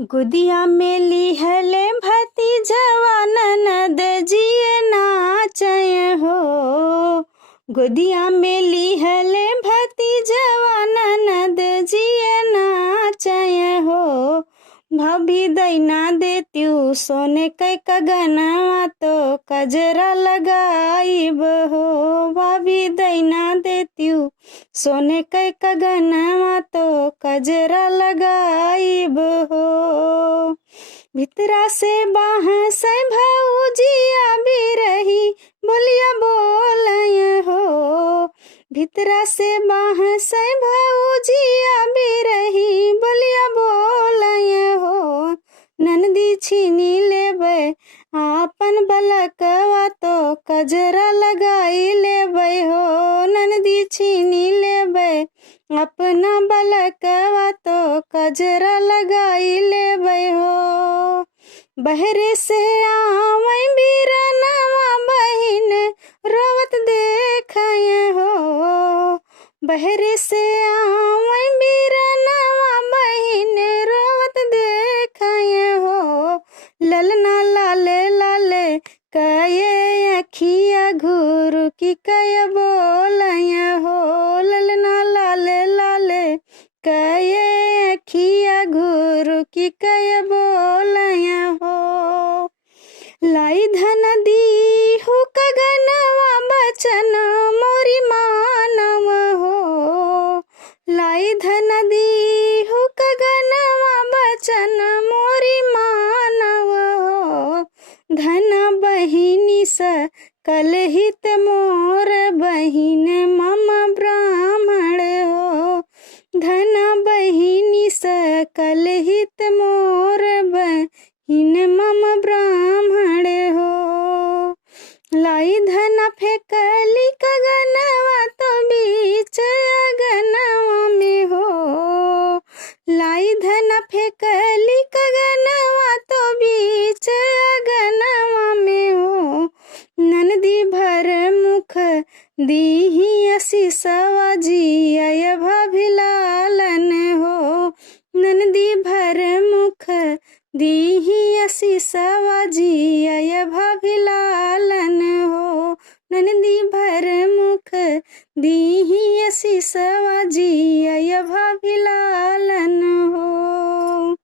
गोदिया में लिहले भतीजवा ननद जिए नाचय हो। गोदिया में लिहले भतीजवा ननद जिए नाचय हो। भाभी दैना देत्यू सोने कै कगनवा तो कजरा लगाइब हो। भाभी दैना देत्यू सोने कै कगनवा तो कजरा लगाइब हो। भितरा से बाहस भौजिया भी रही बोलिया बोलय हो। भितरा से बाहस भौजिया भी रही बोलिया बोलय हो। ननदी छीनी लेबै आपन बलकवा तो कजरा लगाई लेबै हो। ननदी छीनी लेबै अपना बलकवा तो कजरा लगाई लेबै हो। बहरे से आवै बीरनवा बहिन रोवत देखय हो। बहरे से आवै बीरनवा बहिन रोवत देखय हो। ललना लाले लाले कये अखिया घूर की कय बोलय हो। ललना लाले लाले कये अखिया घूर की कय बोलय हो। लाई धन दीहु कगनवा बचन मोरी मानव हो। लाई धन दीहु कगनवा बचन मोरी मानव हो। धन बहिनी स कलहित मोर बहिन मम ब्राह्मण हो। धन बहिनी स कलहित मोर बहिन मम ब्राह्मण हो। लाई धन फेकली कगनवा तो बीच अगनवा में हो। लाई धन फेकली कगनवा तो बीच अगनवा में हो। ननदी भर मुख दीही असीसवा जिय भाभी लालन हो। ननदी भर मुख दीही असीसवा जिय भाभी लालन हो। ननदी भर मुख दीही असीसवा जिय भाभी लालन हो।